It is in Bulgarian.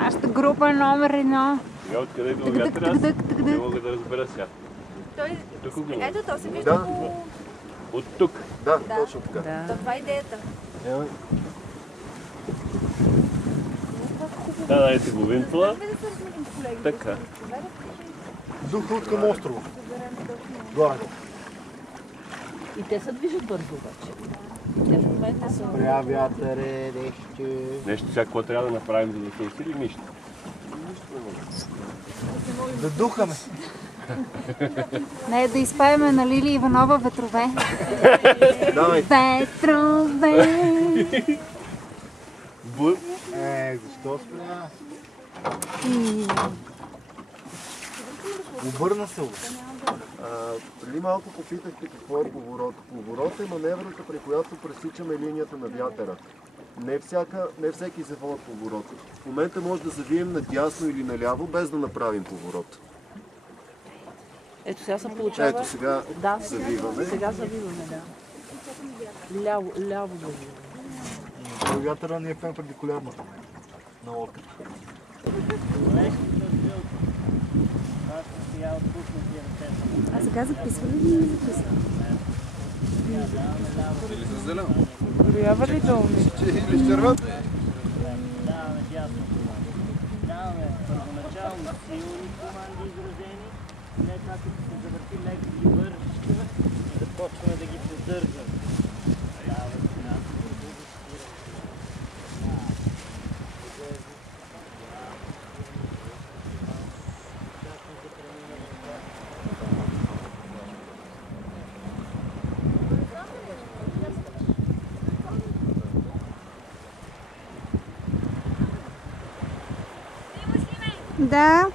Нашата група е номер 1. Сега откъде идва вятър, аз не мога да разбера сега. Ето, то се вижда от тук. Да, точно така. Това е идеята. Да, дайте го винтла. Така. Духа от към острова. Горе. И те се движат бързо обаче. Те в момента са... Пря вятър е, нещо... Нещо сега, какво трябва да направим, за да се усили? Нищо. Да духаме. Не, да изпееме на Лили Иванова ветрове. Давай. Ветрове. Защо спря? Обърна се. Преди малко попитахте какво е поворот. Поворот е маневрата, при която пресичаме линията на вятъра. Не всеки се води поворот. В момента може да завием надясно или наляво, без да направим поворот. Ето сега се получава... Ето сега завиваме. Сега завиваме, да. Ляво завиваме. Вятъра ни е перпендикулярно на лодката. А сега записва ли или не записва? Или с зелено? Горява ли долу? Или с червено? Даваме дясно команди. Даваме първоначално силни команди изразени. След това като се завърти леко ги вършим и започваме да ги поддържаме. Да.